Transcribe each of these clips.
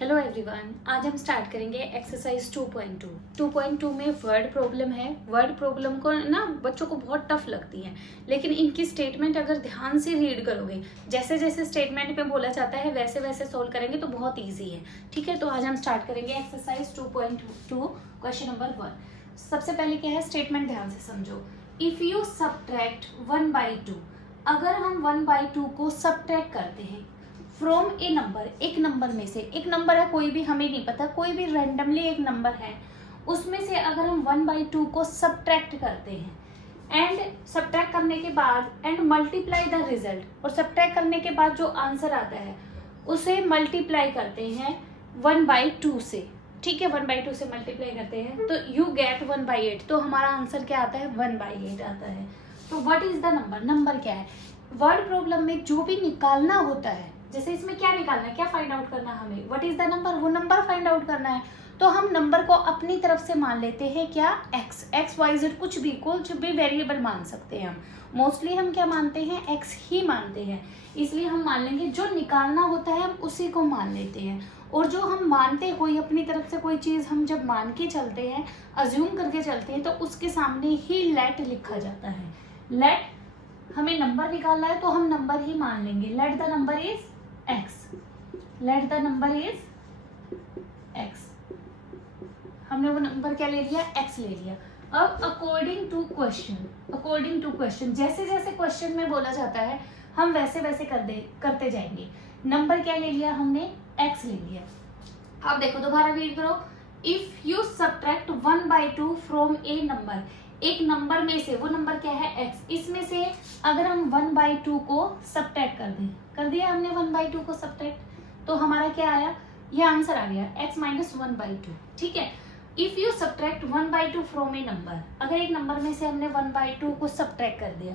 Hello everyone, आज हम start करेंगे एक्सरसाइज 2.2। 2.2 में वर्ड प्रॉब्लम है। वर्ड प्रॉब्लम को ना बच्चों को बहुत टफ लगती है, लेकिन इनकी स्टेटमेंट अगर ध्यान से रीड करोगे, जैसे जैसे स्टेटमेंट में बोला जाता है वैसे वैसे सोल्व करेंगे तो बहुत ईजी है। ठीक है, तो आज हम स्टार्ट करेंगे एक्सरसाइज 2.2 क्वेश्चन नंबर 1। सबसे पहले क्या है, स्टेटमेंट ध्यान से समझो। इफ यू सबट्रैक्ट 1/2, अगर हम 1/2 को सबट्रैक्ट करते हैं फ्रॉम ए नंबर, एक नंबर में से, एक नंबर है कोई भी, हमें नहीं पता, कोई भी रैंडमली एक नंबर है, उसमें से अगर हम 1/2 को सबट्रैक्ट करते हैं एंड सबट्रैक्ट करने के बाद एंड मल्टीप्लाई द रिजल्ट, और सबट्रैक्ट करने के बाद जो आंसर आता है उसे मल्टीप्लाई करते हैं 1/2 से। ठीक है, 1/2 से मल्टीप्लाई करते हैं तो यू गेट 1/8। तो हमारा आंसर क्या आता है, 1/8 आता है। तो what is the number, number क्या है। वर्ड प्रॉब्लम में जो भी निकालना होता है, जैसे इसमें क्या निकालना है, क्या फाइंड आउट करना है हमें, व्हाट इज द नंबर, वो नंबर फाइंड आउट करना है। तो हम नंबर को अपनी तरफ से मान लेते हैं क्या, एक्स वाई जेड, कुछ भी वेरिएबल मान सकते हैं हम। मोस्टली हम क्या मानते हैं, एक्स ही मानते हैं, इसलिए हम मान लेंगे जो निकालना होता है हम उसी को मान लेते हैं। और जो हम मानते हैं कोई अपनी तरफ से कोई चीज़ हम जब मान के चलते हैं, अज्यूम करके चलते हैं, तो उसके सामने ही लेट लिखा जाता है। लेट, हमें नंबर निकालना है तो हम नंबर ही मान लेंगे। Let the number is x, let the number is x, हमने वो नंबर क्या ले लिया, x ले लिया। अब अकॉर्डिंग टू क्वेश्चन, जैसे जैसे क्वेश्चन में बोला जाता है हम वैसे वैसे करते जाएंगे। नंबर क्या ले लिया हमने, x ले लिया। अब देखो दोबारा रीड करो। If you subtract 1/2 from A number, एक नंबर में से, वो नंबर क्या है x, इसमें से अगर हम 1/2 को सबट्रैक्ट कर दिया हमने 1/2 को सबट्रैक्ट, तो हमारा क्या आया, ये आंसर आ गया x - 1/2। ठीक है, if you subtract 1/2 from A number, अगर एक नंबर में से हमने 1/2 को सबट्रैक्ट कर दिया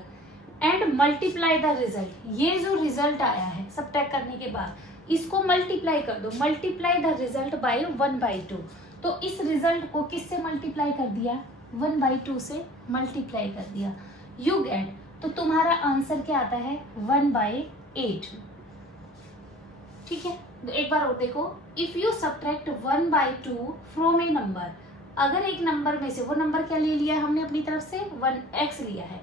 एंड मल्टीप्लाई द रिजल्ट, ये जो रिजल्ट आया है सबट्रैक्ट करने के बाद, इसको मल्टीप्लाई कर दो, मल्टीप्लाई द रिजल्ट बाय 1/2। तो इस रिजल्ट को किससे मल्टीप्लाई कर दिया, 1/2 से मल्टीप्लाई कर दिया, यू गेट, तो तुम्हारा आंसर क्या आता है, 1/8। ठीक है, तो एक बार और देखो। If you subtract 1/2 from A number, अगर एक नंबर में से, वो नंबर क्या ले लिया हमने अपनी तरफ से, 1x लिया है,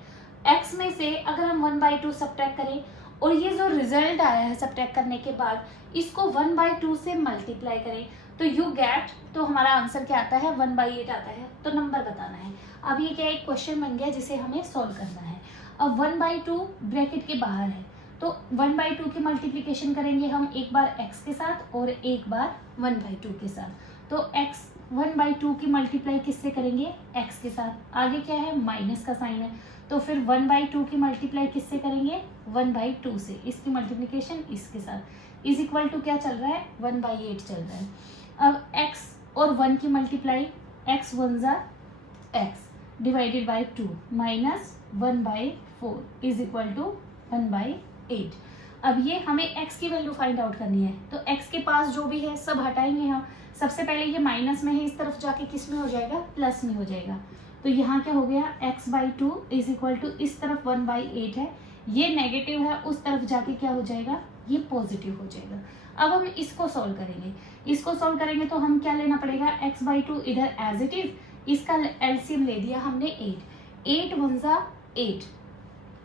x में से अगर हम 1/2 सबट्रैक्ट करें और ये जो रिजल्ट आया है सबट्रैक्ट करने के बाद, इसको 1/2 से मल्टीप्लाई करें तो यू गेट, तो हमारा आंसर क्या आता है, 1/8 आता है। तो नंबर बताना है। अब ये क्या, एक क्वेश्चन बन गया जिसे हमें सॉल्व करना है। अब 1/2 ब्रैकेट के बाहर है, तो 1/2 की मल्टीप्लिकेशन करेंगे हम एक बार x के साथ और एक बार 1/2 के साथ। तो x 1/2 की मल्टीप्लाई किससे करेंगे, x के साथ, आगे क्या है, माइनस का साइन है, तो फिर 1/2 की मल्टीप्लाई किससे करेंगे, 1/2 से, इसकी मल्टीप्लिकेशन इसके साथ, इज इक्वल टू क्या चल रहा है, 1/8 चल रहा है। अब x और 1 की मल्टीप्लाई, x 1 ज़ा x divided by 2 minus 1/4 is equal to 1/8। अब ये हमें x की वैल्यू फाइंड आउट करनी है, तो x के पास जो भी है सब हटाएंगे हम। सबसे पहले ये माइनस में है, इस तरफ जाके किस में हो जाएगा, प्लस में हो जाएगा। तो यहाँ क्या हो गया, x/2 इज इक्वल टू, इस तरफ 1/8 है, ये नेगेटिव है, उस तरफ जाके क्या हो जाएगा, ये पॉजिटिव हो जाएगा। अब हम इसको सॉल्व करेंगे, तो हम क्या लेना पड़ेगा, x/2 इधर एज इट इज, इसका एलसीएम ले दिया हमने 8 1 ज़ा 8,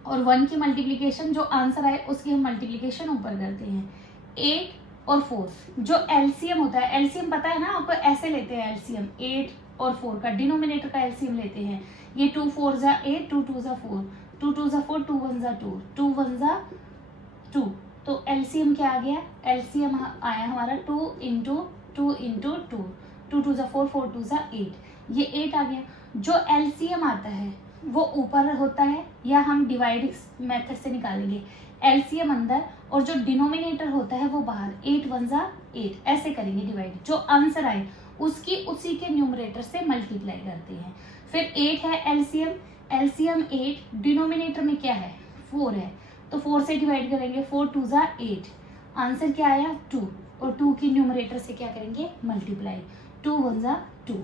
और 1 की मल्टीप्लिकेशन जो आंसर आए उसकी हम मल्टीप्लिकेशन ऊपर करते हैं, 8 और 4, जो एलसीएम होता है, एलसीएम पता है ना आपको, ऐसे लेते हैं एलसीएम, 8 और 4 का डिनोमिनेटर का एलसीएम लेते हैं। ये 2 4 ज़ा 8, 2 2 ज़ा 4, 2 2 ज़ा 4, 2 1 ज़ा 2, 2 1 ज़ा 2, तो एलसीएम क्या आ गया, एलसीएम आया हमारा 2 × 2 × 2, 2 2 ज़ा 4, 4 2 ज़ा 8, ये 8 आ गया। जो एलसीएम आता है वो ऊपर होता है या हम डिवाइड मेथड से निकालेंगे, एलसीएम अंदर और जो डिनोमिनेटर होता है वो बाहर, 8 1 ज़ा 8, ऐसे करेंगे डिवाइड, जो आंसर आए उसकी उसी के न्यूमरेटर से मल्टीप्लाई करते हैं। फिर 8 है एलसीएम 8, डिनोमिनेटर में क्या है, 4 है, तो 4 से डिवाइड करेंगे, 4 2 ज़ा 8, आंसर क्या आया 2, और 2 की न्यूमरेटर से क्या करेंगे, मल्टीप्लाई, 2 1 ज़ा 2,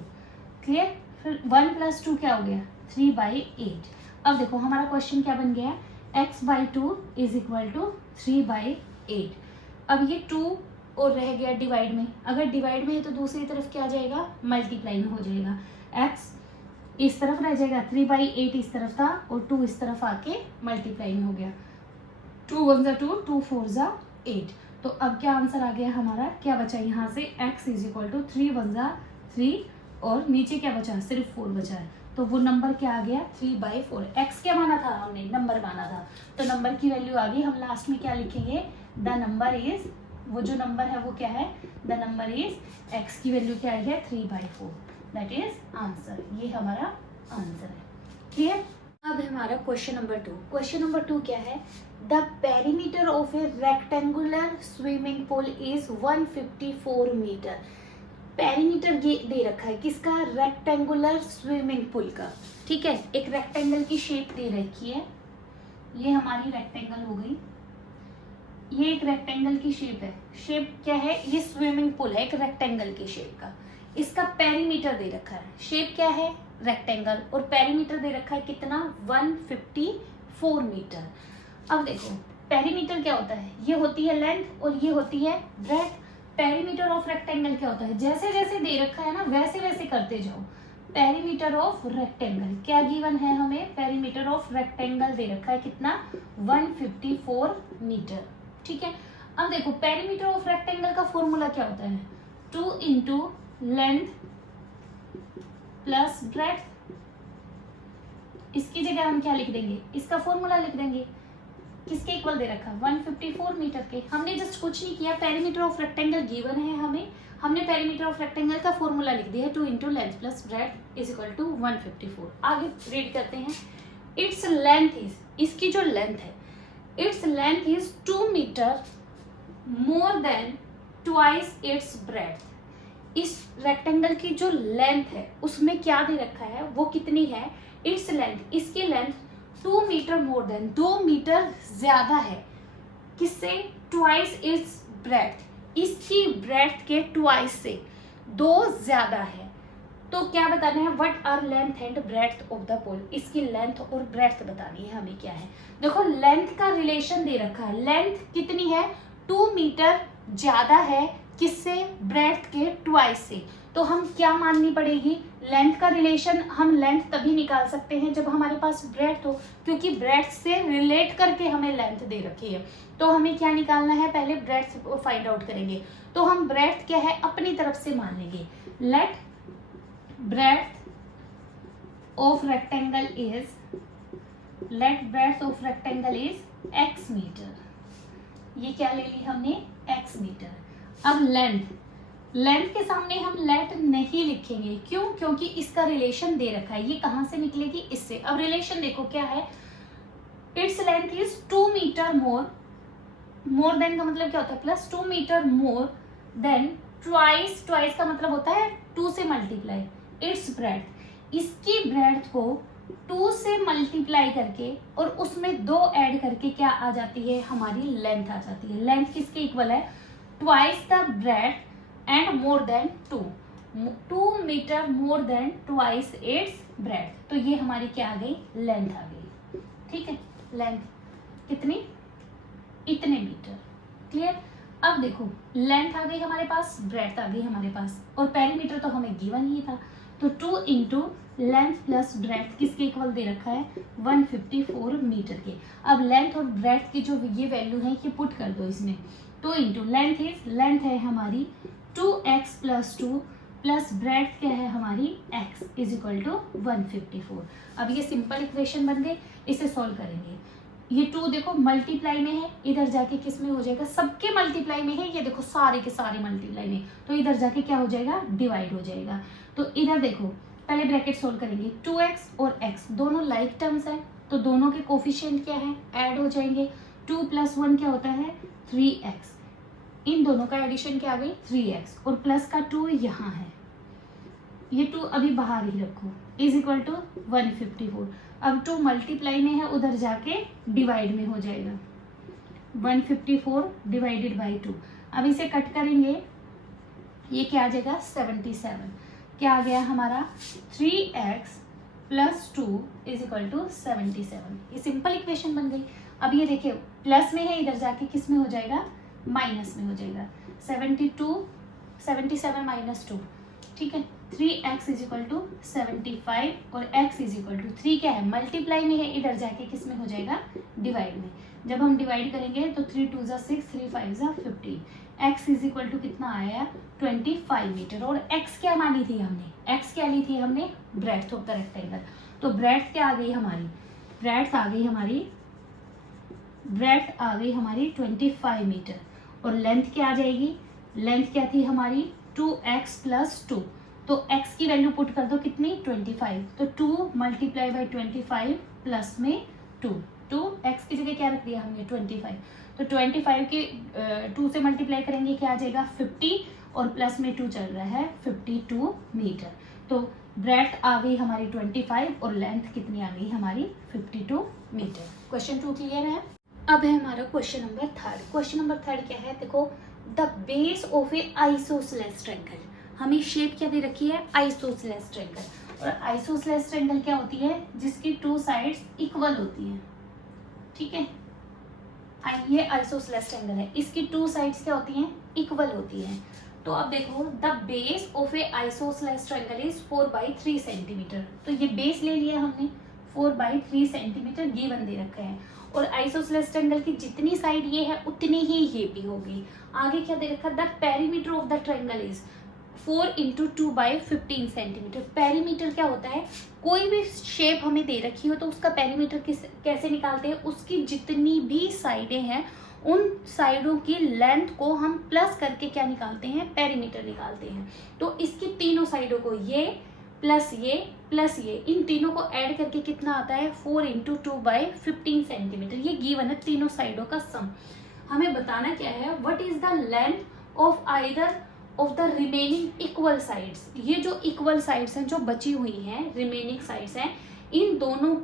क्लियर। फिर 1 + 2 क्या हो गया, 3/8। अब देखो हमारा क्वेश्चन क्या बन गया, x/2 इज इक्वल टू 3/8। अब ये 2 और रह गया डिवाइड में। अगर डिवाइड में है तो दूसरी तरफ क्या आ जाएगा, मल्टीप्लाई में हो जाएगा। x इस तरफ रह जाएगा, 3/8 इस तरफ था और 2 इस तरफ आके मल्टीप्लाई में हो गया। 2 1 × 2, 2 4 × 8। तो अब क्या आंसर आ गया हमारा, क्या बचा यहाँ से, x = 3 1 × 3 और नीचे क्या बचा, सिर्फ 4 बचा है। तो वो नंबर क्या आ गया, 3/4। x क्या माना था हमने, नंबर माना था, तो नंबर की वैल्यू आ गई। हम लास्ट में क्या लिखेंगे, द नंबर इज, वो जो नंबर है वो क्या है, द नंबर इज, x की वैल्यू क्या आई है, 3/4। That is answer. ये हमारा आंसर है। क्लियर। अब हमारा क्वेश्चन नंबर 2। क्वेश्चन नंबर 2 क्या है, the perimeter of a rectangular swimming pool is 154 metre. Perimeter दे रखा है किसका, रेक्टेंगुलर स्विमिंग पूल का। ठीक है, एक रेक्टेंगल की शेप दे रखी है, ये हमारी रेक्टेंगल हो गई, ये एक रेक्टेंगल की शेप है। शेप क्या है, ये स्विमिंग पूल है एक रेक्टेंगल की शेप का। इसका पेरीमीटर दे रखा है, शेप क्या है, रेक्टेंगल, और पेरीमीटर दे रखा है कितना, 154 मीटर। अब देखो पेरीमीटर क्या होता है, ये होती है लेंथ और ये होती है ब्रेड्थ। पेरीमीटर ऑफ रेक्टेंगल क्या होता है, जैसे जैसे दे रखा है ना वैसे वैसे करते जाओ। पेरीमीटर ऑफ रेक्टेंगल क्या गिवन है हमें, पेरीमीटर ऑफ रेक्टेंगल दे रखा है कितना, 154 मीटर। ठीक है, अब देखो पेरीमीटर ऑफ रेक्टेंगल का फॉर्मूला क्या होता है, 2 × लेंथ प्लस ब्रेड्थ। इसकी जगह हम क्या लिख देंगे, इसका फॉर्मूला लिख देंगे, किसके इक्वल दे रखा, 154 मीटर के। हमने जस्ट कुछ नहीं किया, पेरीमीटर ऑफ रेक्टेंगल गिवन है हमें, हमने पेरीमीटर ऑफ रेक्टेंगल का फॉर्मूला लिख दिया है, 2 × length plus breadth is equal to 154। आगे रीड करते हैं। इट्स लेंथ इज, इसकी जो लेंथ है, its length is 2 metre more than twice its breadth. इस रेक्टेंगल की जो लेंथ है उसमें क्या दे रखा है, वो कितनी है, इट्स लेंथ, इसकी length 2 metre more than, 2 metre ज्यादा है, किससे, ट्वाइस इट्स ब्रेड्थ, इसकी ब्रेड्थ के ट्वाइस से 2 ज्यादा है। तो क्या बताना है, what are length and breadth of the pole, इसकी लेंथ और ब्रेड्थ बतानी है हमें। क्या है, देखो लेंथ का रिलेशन दे रखा है, लेंथ कितनी है, 2 मीटर ज्यादा है, किससे, ब्रेड्थ के ट्वाइस से। तो हम क्या माननी पड़ेगी, लेंथ का रिलेशन हम लेंथ तभी निकाल सकते हैं जब हमारे पास ब्रेड्थ हो, क्योंकि ब्रेड्थ से रिलेट करके हमें लेंथ दे रखी है। तो हमें क्या निकालना है, पहले ब्रेड्थ फाइंड आउट करेंगे। तो हम ब्रेड्थ क्या है अपनी तरफ से मान लेंगे, let breadth of rectangle is, let breadth of rectangle is x metre. ये क्या ले ली हमने, x मीटर। अब लेंथ, लेंथ के सामने हम लेट नहीं लिखेंगे, क्यों, क्योंकि इसका रिलेशन दे रखा है, ये कहां से निकलेगी, इससे। अब रिलेशन देखो क्या है, its length is 2 metre more, more than का मतलब क्या होता है, plus 2 metre more than twice, twice का मतलब होता है 2 से मल्टीप्लाई, इट्स ब्रेड्थ, इसकी ब्रेड्थ को 2 से मल्टीप्लाई करके और उसमें 2 ऐड करके क्या आ जाती है, हमारी लेंथ आ जाती है। लेंथ किसके इक्वल है, twice the breadth and more than 2, 2 metre more than twice its breadth. तो ये हमारी क्या आ गई, लेंथ आ गई। ठीक है, लेंथ कितनी, इतने मीटर। क्लियर। अब देखो लेंथ आ गई हमारे पास, ब्रेड्थ आ गई हमारे पास, और पेरीमीटर तो हमें गिवन ही था। तो 2 × लेंथ प्लस ब्रेड्थ किसके इक्वल दे रखा है, 154 मीटर के। अब लेंथ और ब्रेड्थ की जो ये वैल्यू है ये पुट कर दो इसमें। 2 × लेंथ इज, लेंथ है हमारी 2x + 2 प्लस ब्रेड्थ क्या है हमारी x इज इक्वल टू 154। अब ये सिंपल इक्वेशन बन गई, इसे सॉल्व करेंगे। ये 2 देखो मल्टीप्लाई में है, इधर जाके किस में हो जाएगा, सबके मल्टीप्लाई में है, ये देखो सारे के सारे मल्टीप्लाई में, तो इधर जाके क्या हो जाएगा, डिवाइड हो जाएगा। तो इधर देखो पहले ब्रैकेट सोल्व करेंगे, 2x और x दोनों लाइक टर्म्स है, तो दोनों के कोफिशिएंट क्या है, ऐड हो जाएंगे। 2 + 1 क्या होता है, 3x, इन दोनों का एडिशन क्या आ गई, 3x, और प्लस का 2 यहाँ है, ये 2 अभी बाहर ही रखो, इज इक्वल टू 154। अब 2 मल्टीप्लाई में है, उधर जाके डिवाइड में हो जाएगा, 154 डिवाइडेड बाई 2। अब इसे कट करेंगे, ये क्या आ जाएगा, 77। क्या आ गया हमारा, 3x + 2 इज इक्वल टू 77। ये सिंपल इक्वेशन बन गई। अब ये देखिए प्लस में है, इधर जाके किस में हो जाएगा, माइनस में हो जाएगा 77 माइनस 2, ठीक है। 3x इज इक्वल टू 75 और x इज इक्वल टू 3 क्या है, मल्टीप्लाई में है, इधर जाके किस में हो जाएगा, डिवाइड में। जब हम डिवाइड करेंगे तो 3 2 ज़ा 6, 3 5 ज़ा 15, x इज इक्वल टू कितना आया 25 मीटर। और x क्या मानी थी हमने, x क्या ली थी हमने, ब्रेड्थ ऑफ द रेक्टेंगल। तो ब्रेड्थ क्या आ गई हमारी, ब्रेड्थ आ गई हमारी 25 मीटर। और लेंथ क्या आ जाएगी, लेंथ क्या थी हमारी 2x प्लस 2। तो x की वैल्यू पुट कर दो कितनी 25, तो 2 मल्टीप्लाई बाई 25 प्लस में 2 x की जगह क्या रख दिया हमने 25। तो 25 के 2 से मल्टीप्लाई करेंगे क्या आ जाएगा 50 और प्लस में 2 चल रहा है 52 मीटर। तो ब्रेड्थ आ गई हमारी 25 और लेंथ कितनी आ गई हमारी 52 मीटर। क्वेश्चन 2 क्लियर है। अब है हमारा क्वेश्चन नंबर 3। क्वेश्चन नंबर 3 क्या है, देखो the base of A isosceles triangle. हमें शेप क्या दे रखी है, आइसोसेलेस ट्रायंगल। और आइसोसेलेस ट्रायंगल क्या होती है, जिसकी 2 साइड्स इक्वल होती हैं, ठीक है। ये आइसोसेलेस ट्रायंगल है, इसकी 2 साइड्स क्या होती हैं, इक्वल होती हैं। तो अब देखो the base of A isosceles triangle is 4/3 centimetre. तो ये बेस ले लिया हमने, 4/3 सेंटीमीटर गिवन दे रखा है। और आइसोसेलेस ट्रायंगल की जितनी साइड ये है उतनी ही ये भी होगी। आगे क्या दे रखा है, the perimeter of the triangle is 4 × 2/15 centimetre. Perimeter क्या होता है, कोई भी शेप हमें दे रखी हो तो उसका पेरीमीटर कैसे निकालते हैं, उसकी जितनी भी साइडें हैं उन साइडों की लेंथ को हम प्लस करके क्या निकालते हैं, पेरीमीटर निकालते हैं। तो इसकी तीनों साइडों को ये प्लस ये इन तीनों को ऐड करके कितना आता है 4 × 2/15 सेंटीमीटर। ये गिवन है तीनों साइडों का सम। हमें बताना क्या है, what is the length of either of the remaining equal sides. ये जो इक्वल साइड्स हैं, जो बची हुई हैं, रिमेनिंग साइड्स हैं, इन दोनों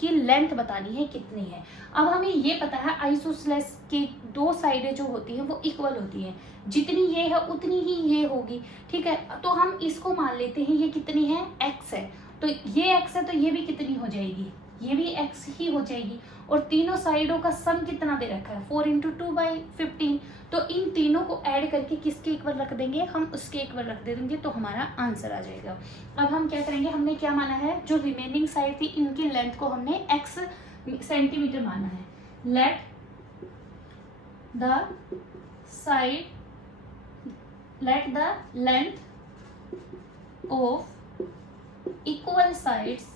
की लेंथ बतानी है कितनी है। अब हमें ये पता है आइसोसेलेस की 2 साइडें जो होती हैं वो इक्वल होती हैं, जितनी ये है उतनी ही ये होगी, ठीक है। तो हम इसको मान लेते हैं ये कितनी है, x है। तो ये x है तो ये भी कितनी हो जाएगी, ये भी x ही हो जाएगी। और तीनों साइडों का सम कितना दे रखा है 4 × 2/15। तो इन तीनों को ऐड करके किसके इक्वल रख देंगे, हम उसके इक्वल रख देंगे तो हमारा आंसर आ जाएगा। अब हम क्या करेंगे, हमने क्या माना है, जो रिमेनिंग साइड थी इनकी लेंथ को हमने x सेंटीमीटर माना है। Let the length of equal sides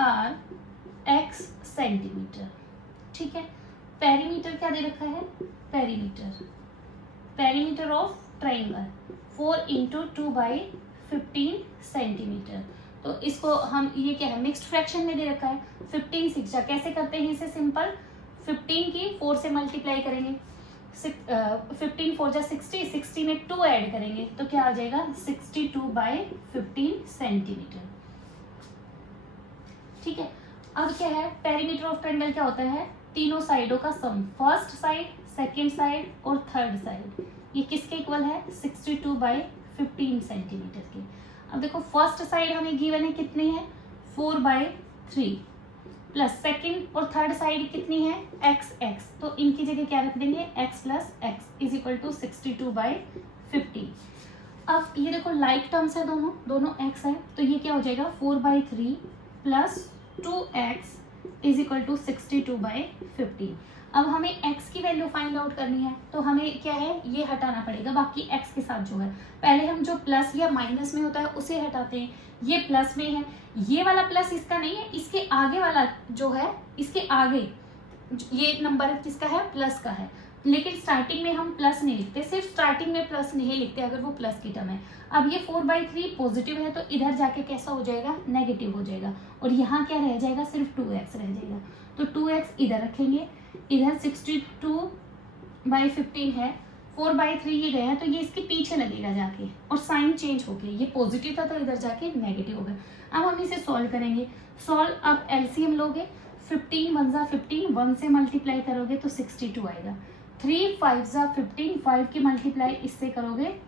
are x centimetre, ठीक है। पेरीमीटर क्या दे रखा है, पेरीमीटर ऑफ ट्रायंगल 4 × 2/15 सेंटीमीटर। तो इसको हम ये क्या है, मिक्स्ड फ्रैक्शन में दे रखा है। 15 6 कैसे करते हैं इसे, सिंपल 15 की 4 से मल्टीप्लाई करेंगे, 15 4 जा 60, 60 में 2 ऐड करेंगे तो क्या आ जाएगा 62/15 सेंटीमीटर, ठीक है। अब क्या है, पेरीमीटर ऑफ ट्रायंगल क्या होता है, तीनों साइडों का सम, फर्स्ट साइड, सेकेंड साइड और थर्ड साइड, ये किसके इक्वल है 62/15 सेंटीमीटर के। अब देखो फर्स्ट साइड हमें गिवन है कितनी है 4/3 प्लस सेकेंड और थर्ड साइड कितनी है x, तो इनकी जगह क्या रख देंगे x + x is equal to 62/15। अब ये देखो लाइक टर्म्स है, दोनों x है, तो ये क्या हो जाएगा 4/3 plus 2x is equal to 62/15। अब हमें x की वैल्यू फाइंड आउट करनी है, तो हमें क्या है ये हटाना पड़ेगा बाकी x के साथ जो है। पहले हम जो प्लस या माइनस में होता है उसे हटाते हैं, ये प्लस में है, ये वाला प्लस इसका नहीं है, इसके आगे वाला जो है, इसके आगे ये नंबर किसका है, प्लस का है। लेकिन स्टार्टिंग में हम प्लस नहीं लिखते, सिर्फ स्टार्टिंग में प्लस नहीं लिखते अगर वो प्लस की टर्म है। अब ये 4/3 पॉजिटिव है तो इधर जाके कैसा हो जाएगा, नेगेटिव हो जाएगा, और यहाँ क्या रह जाएगा, सिर्फ 2x रह जाएगा। तो 2x इधर रखेंगे, इधर 62/15 है, 4/3 ये गया तो ये इसके पीछे लगेगा जाके, और साइन चेंज हो गया, ये पॉजिटिव था तो इधर जाके नेगेटिव हो गया। अब हम इसे सॉल्व करेंगे, अब एलसीएम लोगे, 15 1 ज़ा 15, 1 से मल्टीप्लाई करोगे तो 62 आएगा, 3 5 ज़ा 15, 5 की मल्टीप्लाई इससे करोगे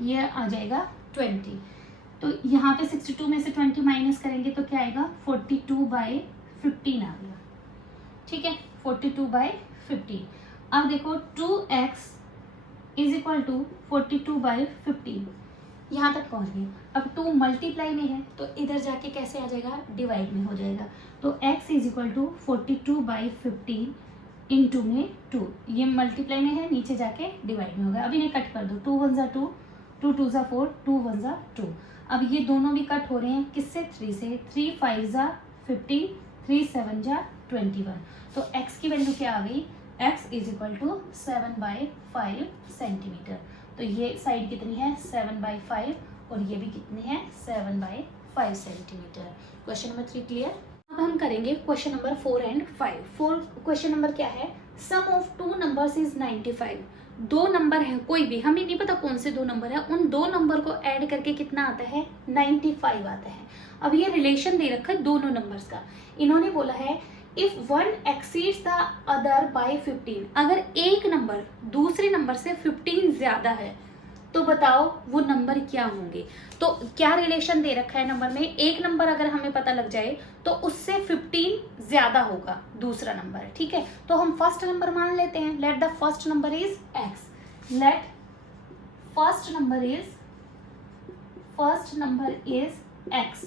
ये आ जाएगा 20। तो यहाँ पे 62 में से 20 माइनस करेंगे तो क्या आएगा 42/15 आ गया, ठीक है 42/15। अब देखो 2x इज इक्वल टू 42/15, यहाँ तक पहुँच गए। अब 2 मल्टीप्लाई में है तो इधर जाके कैसे आ जाएगा, डिवाइड में हो जाएगा। तो x is equal to 42/15 into में 2, ये मल्टीप्लाई में है, नीचे जाके डिवाइड में होगा। अब इन्हें कट कर दो, 2 1 ज़ा 2, 2 2 ज़ा 4, 2 1 ज़ा 2। अब ये दोनों भी कट हो रहे हैं किससे, 3 से। 3 5 ज़ा 15, 3 7 ज़ा 21। तो x की वैल्यू क्या आ गई, x is equal to 7/5 centimetre. तो ये साइड कितनी है, 7/5, और ये भी कितनी है, 7/5 सेंटीमीटर। Question number 3 clear. अब हम करेंगे question number 4 and 5। Question number क्या है, सम ऑफ 2 नंबर्स इज 95। 2 नंबर हैं, कोई भी, हमें नहीं पता कौन से 2 नंबर है, उन 2 नंबर को ऐड करके कितना आता है, 95 आता है। अब ये रिलेशन दे रखा है दोनों नंबर्स का। इन्होंने बोला है if one exceeds the other by 15, अगर एक नंबर दूसरे नंबर से 15 ज्यादा है तो बताओ वो नंबर क्या होंगे। तो क्या रिलेशन दे रखा है नंबर में, एक नंबर अगर हमें पता लग जाए तो उससे 15 ज्यादा होगा दूसरा नंबर, ठीक है। तो हम फर्स्ट नंबर मान लेते हैं, let the first number is x, let first number is x।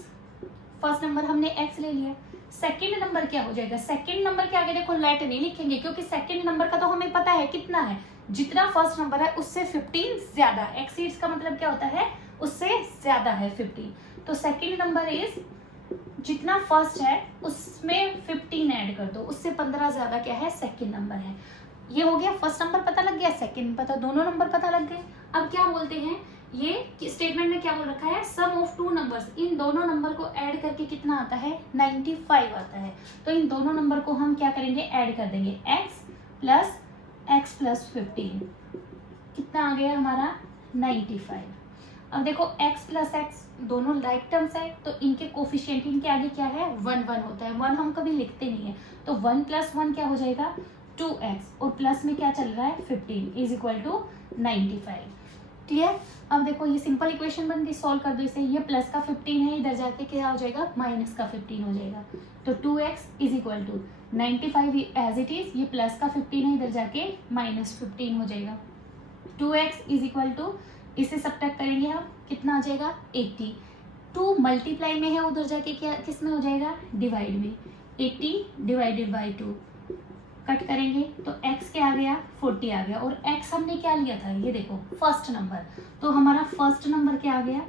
First number हमने x ले लिया। सेकंड नंबर क्या हो जाएगा, सेकंड नंबर के आगे देखो लेट नहीं लिखेंगे, क्योंकि सेकंड नंबर का तो हमें पता है कितना है, जितना फर्स्ट नंबर है उससे 15 ज्यादा। एक्सीड्स का मतलब क्या होता है, उससे ज्यादा है 15। तो सेकंड नंबर इज, जितना फर्स्ट है उसमें 15 ऐड कर दो, उससे 15 ज्यादा क्या है, सेकंड नंबर है। ये हो गया, फर्स्ट नंबर पता लग गया, सेकंड पता, दोनों नंबर पता लग गए। अब क्या बोलते हैं, ये स्टेटमेंट में क्या बोल रखा है, सम ऑफ 2 नंबर्स, इन दोनों नंबर को ऐड करके कितना आता है, 95 आता है। तो इन दोनों नंबर को हम क्या करेंगे, ऐड कर देंगे, x प्लस 15, कितना आ गया हमारा, 95। अब देखो x प्लस x दोनों लाइक टर्म्स है, तो इनके कोफिशिएंट, इनके आगे क्या है, 1 1 होता है। 1 हम कभी लिखते नहीं है, तो 1 + 1 क्या हो जाएगा, 2x, और प्लस में क्या चल रहा है, 15 इज इक्वल टू 95। क्लियर। अब देखो ये सिंपल इक्वेशन बन गई, सॉल्व कर दो इसे। ये प्लस का 15 है, इधर जाके क्या हो जाएगा, माइनस का 15 हो जाएगा। तो 2x is equal to 95 as it is, ये प्लस का 15 है, इधर जाके माइनस 15 हो जाएगा। 2x इज इक्वल टू, इसे सब्ट्रैक्ट करेंगे हम, कितना आ जाएगा, 80। 2 मल्टीप्लाई में है, उधर जाके क्या किस में हो जाएगा, डिवाइड में। 80 डिवाइडेड बाई 2 कट करेंगे तो x क्या आ गया, 40 आ गया। और x हमने क्या लिया था, ये देखो फर्स्ट नंबर, तो हमारा फर्स्ट नंबर क्या आ गया,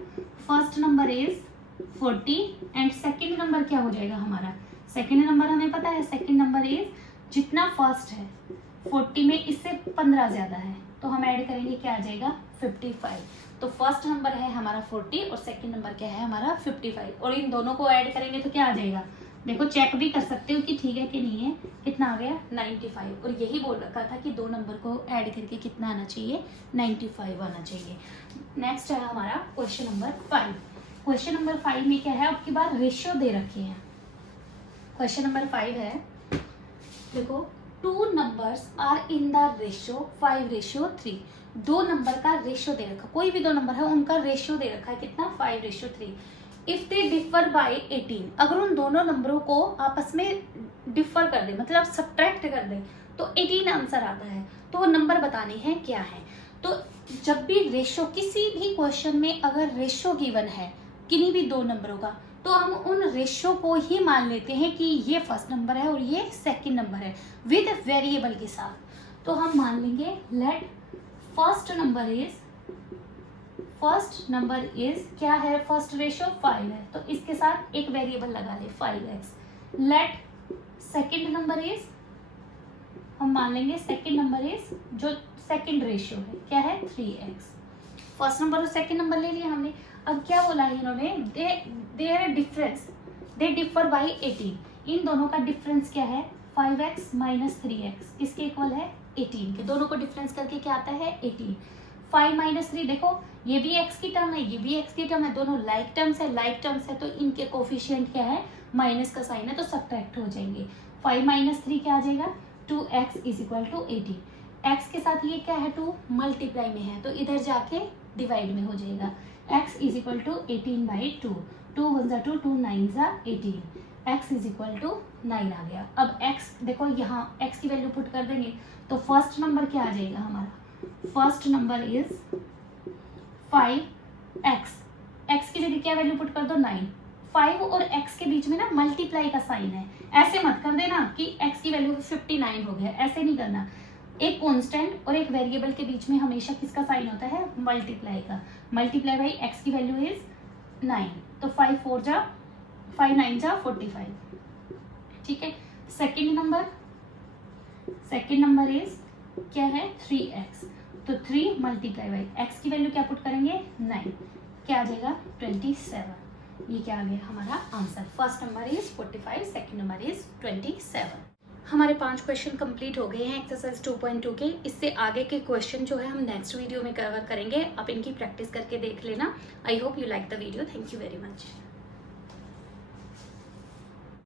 first number is 40 and second number क्या हो जाएगा हमारा, सेकंड नंबर हमें पता है, सेकंड नंबर इज, जितना फर्स्ट है 40 में इससे 15 ज्यादा है, तो हम ऐड करेंगे, क्या आ जाएगा, 55। तो फर्स्ट नंबर है हमारा 40 और सेकंड नंबर क्या है हमारा 55, और इन दोनों को ऐड करेंगे तो क्या आ जाएगा, देखो चेक भी कर सकते हो कि ठीक है कि नहीं है, कितना आ गया, 95। और यही बोल रखा था कि 2 नंबर को ऐड करके कितना आना चाहिए, 95 आना चाहिए। नेक्स्ट है हमारा क्वेश्चन नंबर 5। क्वेश्चन नंबर 5 में क्या है, आपकी बार रेशियो दे रखे हैं। क्वेश्चन नंबर 5 है, देखो 2 numbers are in the ratio 5:3। 2 number का रेशियो दे रखा, कोई भी 2 नंबर है उनका रेशियो दे रखा है, कितना, 5:3। इफ दे डिफर बाय 18, अगर उन दोनों नंबरों को आपस में डिफर कर दे, मतलब सब्ट्रैक्ट कर दे, तो 18 आंसर आता है। तो वो नंबर बताने हैं क्या है। तो जब भी रेशियो, किसी भी क्वेश्चन में अगर रेशियो गिवन है किन्हीं भी 2 नंबरों का, तो हम उन रेशियो को ही मान लेते हैं कि ये फर्स्ट नंबर है और ये सेकंड नंबर है, विद वेरिएबल के साथ। तो हम मान लेंगे, लेट फर्स्ट नंबर इज क्या है, फर्स्ट रेशियो 5 है, तो इसके साथ एक वेरिएबल लगा ले, 5x। Late second number is, हम मान लेंगे सेकंड नंबर इज, जो सेकंड रेशियो है क्या है, 3x। फर्स्ट नंबर और सेकंड नंबर ले लिया हमने। अब क्या बोला है इन्होंने, their difference, they differ by 18। इन दोनों का डिफरेंस क्या है, 5x माइनस 3x, किसके इक्वल है, 18 के। दोनों को डिफरेंस करके क्या आता है, 18। 5 माइनस 3, देखो ये भी x की टर्म है, ये भी x की टर्म है, दोनों लाइक टर्म्स है, तो इनके कोफिशिएंट क्या है, माइनस का साइन है, तो सब्ट्रैक्ट हो जाएंगे। 5 माइनस 3 क्या आ जाएगा, 2x is equal to 18। x के साथ ये क्या है, 2 मल्टीप्लाई में है, तो इधर जाके डिवाइड में हो जाएगा। x इज इक्वल टू 18/2, 2 1 ज़ा 2, 2 9 ज़ा 18। x इज इक्वल टू 9 आ गया। अब x देखो यहाँ x की वैल्यू पुट कर देंगे तो फर्स्ट नंबर क्या आ जाएगा हमारा, first number is 5x, x की जगह क्या वैल्यू पुट कर दो 9, 5 और x के बीच में ना मल्टीप्लाई का साइन है, ऐसे मत कर देना कि x की वैल्यू 59 हो गया, ऐसे नहीं करना। एक कांस्टेंट और एक वेरिएबल के बीच में हमेशा किसका साइन होता है, मल्टीप्लाई का। मल्टीप्लाई बाई x की वैल्यू इज 9, तो 5 4 जा 5 9 जा 45, ठीक है। सेकेंड नंबर इज क्या है 3x, तो 3 मल्टीप्लाई बाई x की वैल्यू क्या पुट करेंगे 9, क्या आ जाएगा 27। ये क्या आ गया हमारा answer. First number is 45, second number is 27। हमारे 5 क्वेश्चन कंप्लीट हो गए हैं एक्सरसाइज 2.2 के। इससे आगे के क्वेश्चन जो है हम नेक्स्ट वीडियो में कवर करेंगे। आप इनकी प्रैक्टिस करके देख लेना। I hope you like the video. Thank you very much.